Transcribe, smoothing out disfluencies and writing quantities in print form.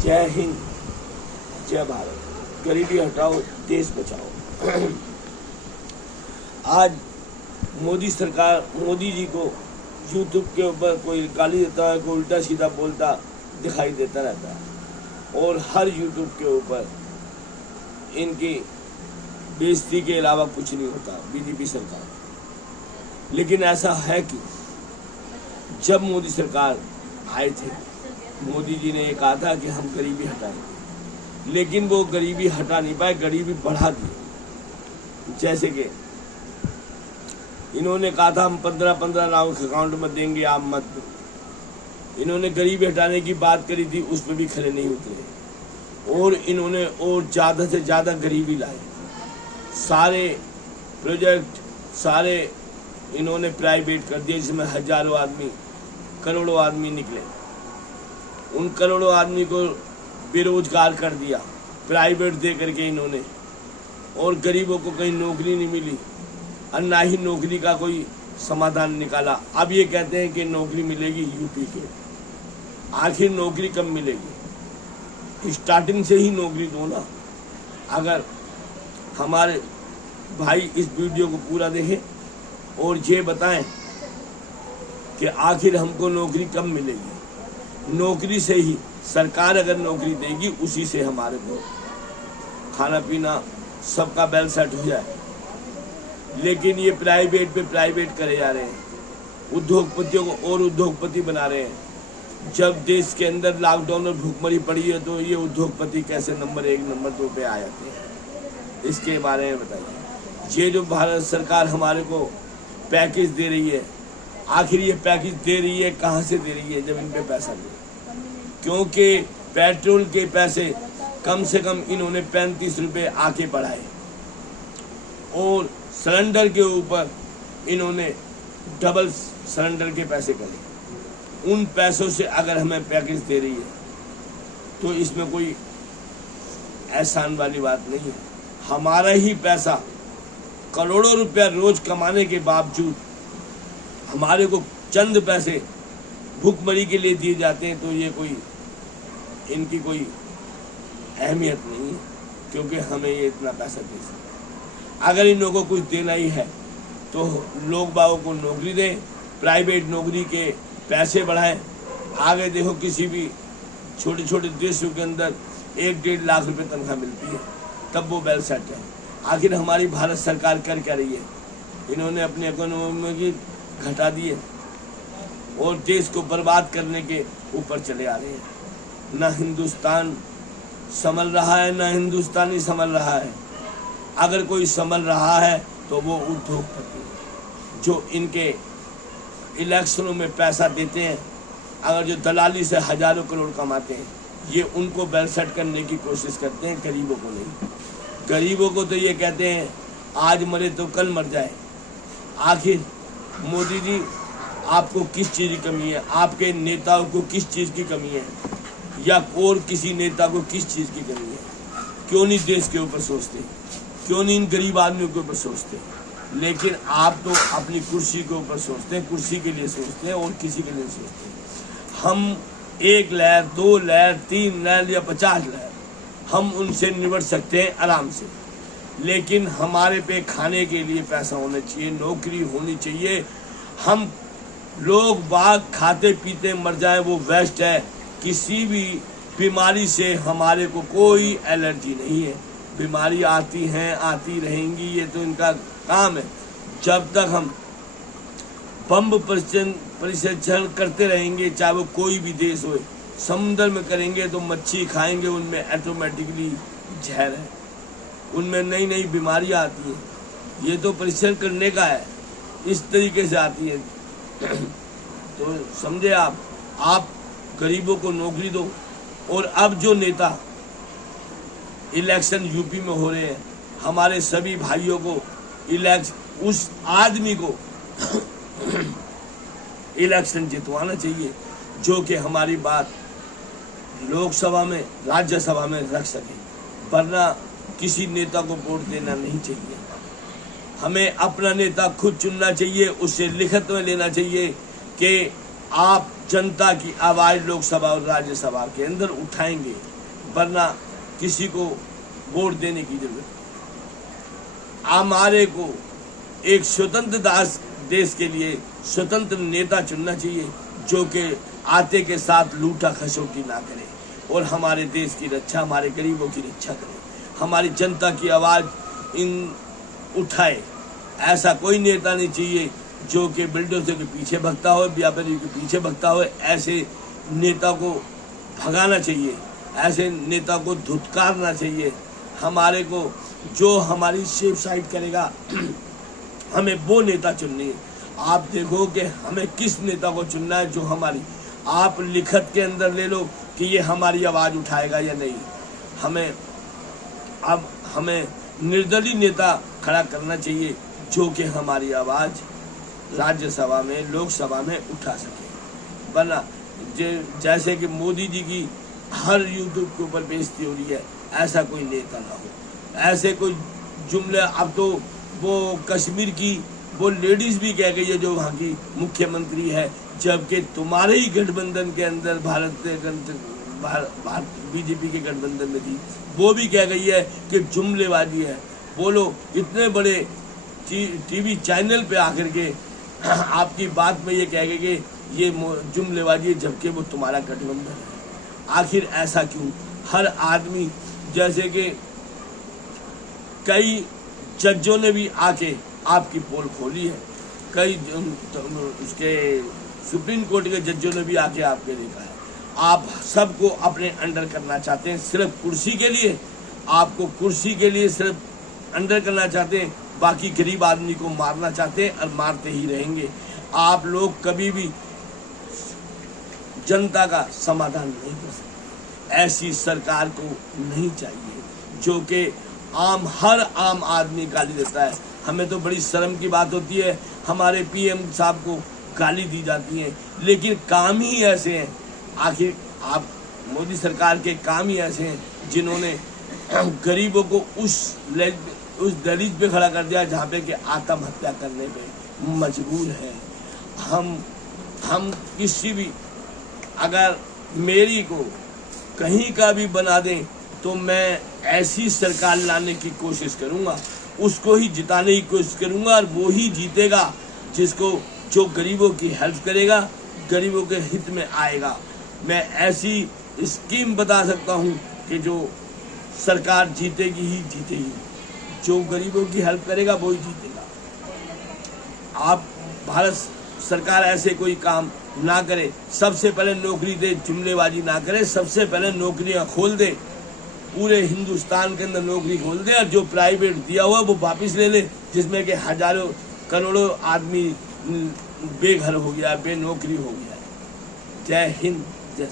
जय हिंद, जय भारत। गरीबी हटाओ, देश बचाओ। आज मोदी सरकार, मोदी जी को यूट्यूब के ऊपर कोई गाली देता है, कोई उल्टा सीधा बोलता दिखाई देता रहता है और हर यूट्यूब के ऊपर इनकी बेइज्जती के अलावा कुछ नहीं होता बीजेपी सरकार। लेकिन ऐसा है कि जब मोदी सरकार आए थे, मोदी जी ने ये कहा था कि हम गरीबी हटाएंगे, लेकिन वो गरीबी हटा नहीं पाए, गरीबी बढ़ा दी। जैसे कि इन्होंने कहा था हम 15-15 लाख अकाउंट में देंगे, आप मत दो। इन्होंने गरीबी हटाने की बात करी थी, उस पर भी खड़े नहीं उतरे और इन्होंने और ज़्यादा से ज़्यादा गरीबी लाई। सारे प्रोजेक्ट सारे इन्होंने प्राइवेट कर दिए, जिसमें हजारों आदमी, करोड़ों आदमी निकले। उन करोड़ों आदमी को बेरोजगार कर दिया प्राइवेट दे करके इन्होंने, और गरीबों को कहीं नौकरी नहीं मिली और ना ही नौकरी का कोई समाधान निकाला। अब ये कहते हैं कि नौकरी मिलेगी यूपी के। आखिर नौकरी कब मिलेगी? स्टार्टिंग से ही नौकरी दो ना। अगर हमारे भाई इस वीडियो को पूरा देखें और ये बताएं कि आखिर हमको नौकरी कब मिलेगी। नौकरी से ही, सरकार अगर नौकरी देगी उसी से हमारे को खाना पीना सबका बैल सेट हो जाए। लेकिन ये प्राइवेट पे प्राइवेट करे जा रहे हैं, उद्योगपतियों को और उद्योगपति बना रहे हैं। जब देश के अंदर लॉकडाउन और भूखमरी पड़ी है तो ये उद्योगपति कैसे नंबर 1 नंबर 2 पे आ जाते हैं, इसके बारे में बताइए। ये जो भारत सरकार हमारे को पैकेज दे रही है, आखिर ये पैकेज दे रही है कहाँ से दे रही है जब इन पे पैसा दे? क्योंकि पेट्रोल के पैसे कम से कम इन्होंने 35 रुपये आके बढ़ाए और सिलेंडर के ऊपर इन्होंने डबल सिलेंडर के पैसे करे। उन पैसों से अगर हमें पैकेज दे रही है तो इसमें कोई एहसान वाली बात नहीं है। हमारा ही पैसा करोड़ों रुपया रोज कमाने के बावजूद हमारे को चंद पैसे भूखमरी के लिए दिए जाते हैं, तो ये कोई इनकी कोई अहमियत नहीं है, क्योंकि हमें ये इतना पैसा दे सकते। अगर इन लोगों को कुछ देना ही है तो लोग बागों को नौकरी दें, प्राइवेट नौकरी के पैसे बढ़ाएं। आगे देखो किसी भी छोटे छोटे देशों के अंदर 1-1.5 लाख रुपए तनख्वाह मिलती है, तब वो वेल सेट है। आखिर हमारी भारत सरकार कर क्या रही है? इन्होंने अपनी इकोनॉमी की घटा दी है और देश को बर्बाद करने के ऊपर चले आ रहे हैं। ना हिंदुस्तान संभल रहा है, ना हिंदुस्तानी संभल रहा है। अगर कोई संभल रहा है तो वो उद्योगपति जो इनके इलेक्शनों में पैसा देते हैं, अगर जो दलाली से हजारों करोड़ कमाते हैं, ये उनको बेल सेट करने की कोशिश करते हैं, गरीबों को नहीं। गरीबों को तो ये कहते हैं आज मरे तो कल मर जाए। आखिर मोदी जी आपको किस चीज़ की कमी है? आपके नेताओं को किस चीज़ की कमी है? या और किसी नेता को किस चीज़ की कमी है? क्यों नहीं देश के ऊपर सोचते? क्यों नहीं इन गरीब आदमियों के ऊपर सोचते? लेकिन आप तो अपनी कुर्सी के ऊपर सोचते हैं, कुर्सी के लिए सोचते हैं और किसी के लिए नहीं सोचते। हम 1 लहर, 2 लहर, 3 लहर या 50 लहर हम उनसे निपट सकते हैं आराम से, लेकिन हमारे पे खाने के लिए पैसा होना चाहिए, नौकरी होनी चाहिए। हम लोग बाग खाते पीते मर जाए वो वेस्ट है। किसी भी बीमारी से हमारे को कोई एलर्जी नहीं है। बीमारी आती हैं, आती रहेंगी, ये तो इनका काम है। जब तक हम बम परिक्षण करते रहेंगे, चाहे वो कोई भी देश हो, समुद्र में करेंगे तो मच्छी खाएंगे, उनमें ऑटोमेटिकली जहर है, उनमें नई नई बीमारियां आती हैं। ये तो परीक्षण करने का है, इस तरीके से आती है। तो समझे आप गरीबों को नौकरी दो। और अब जो नेता इलेक्शन यूपी में हो रहे हैं, हमारे सभी भाइयों को उस आदमी को इलेक्शन जितवाना चाहिए जो कि हमारी बात लोकसभा में, राज्यसभा में रख सके, वरना किसी नेता को वोट देना नहीं चाहिए। हमें अपना नेता खुद चुनना चाहिए, उससे लिखित में लेना चाहिए कि आप जनता की आवाज़ लोकसभा और राज्यसभा के अंदर उठाएंगे, वरना किसी को वोट देने की जरूरत नहीं। हमारे को एक स्वतंत्र देश के लिए स्वतंत्र नेता चुनना चाहिए, जो कि आते के साथ लूटा खसोटी ना करे और हमारे देश की रक्षा, हमारे गरीबों की रक्षा करे, हमारी जनता की आवाज़ उठाए। ऐसा कोई नेता नहीं चाहिए जो कि बिल्डोजर के पीछे भगता हो, व्यापारी के पीछे भगता हो। ऐसे नेता को भगाना चाहिए, ऐसे नेता को धुतकारना चाहिए। हमारे को जो हमारी सेफ साइड करेगा हमें वो नेता चुननी है। आप देखो कि हमें किस नेता को चुनना है, जो हमारी, आप लिखत के अंदर ले लो कि ये हमारी आवाज़ उठाएगा या नहीं। हमें निर्दलीय नेता खड़ा करना चाहिए, जो कि हमारी आवाज़ राज्यसभा में, लोकसभा में उठा सके। वरना जैसे कि मोदी जी की हर यूट्यूब के ऊपर बेइज्जती हो रही है, ऐसा कोई नेता ना हो। ऐसे कोई जुमले, अब तो वो कश्मीर की वो लेडीज़ भी कह गई है जो वहाँ की मुख्यमंत्री है, जबकि तुम्हारे ही गठबंधन के अंदर बीजेपी के गठबंधन में थी, वो भी कह गई है कि जुमलेबाजी है। बोलो, इतने बड़े टीवी चैनल पे आकर के आपकी बात में ये कह गए कि ये जुमलेबाजी है, जबकि वो तुम्हारा गठबंधन है। आखिर ऐसा क्यों? हर आदमी, जैसे कि कई जजों ने भी आके आपकी पोल खोली है, कई उसके सुप्रीम कोर्ट के जजों ने भी आके आपके देखा है। आप सबको अपने अंडर करना चाहते हैं सिर्फ कुर्सी के लिए, आपको कुर्सी के लिए सिर्फ अंडर करना चाहते हैं, बाकी गरीब आदमी को मारना चाहते हैं और मारते ही रहेंगे। आप लोग कभी भी जनता का समाधान नहीं कर सकते। ऐसी सरकार को नहीं चाहिए, जो कि हर आम आदमी गाली देता है। हमें तो बड़ी शर्म की बात होती है, हमारे पीएम साहब को गाली दी जाती है, लेकिन काम ही ऐसे हैं। आखिर आप मोदी सरकार के काम ही ऐसे हैं जिन्होंने गरीबों को उस दहलीज पे खड़ा कर दिया जहाँ पे कि आत्महत्या करने पे मजबूर है। हम किसी भी, अगर मेरी को कहीं का भी बना दें तो मैं ऐसी सरकार लाने की कोशिश करूँगा, उसको ही जिताने की कोशिश करूँगा, और वो ही जीतेगा जो गरीबों की हेल्प करेगा, गरीबों के हित में आएगा। मैं ऐसी स्कीम बता सकता हूँ कि जो सरकार जीतेगी ही जीतेगी, जो गरीबों की हेल्प करेगा वो ही जीतेगा। आप भारत सरकार ऐसे कोई काम ना करे, सबसे पहले नौकरी दे, जुमलेबाजी ना करे, सबसे पहले नौकरियां खोल दे, पूरे हिंदुस्तान के अंदर नौकरी खोल दे, और जो प्राइवेट दिया हुआ वो वापस ले ले, जिसमें कि हजारों करोड़ों आदमी बेघर हो गया, बेनौकरी हो गया। जय हिंद, जय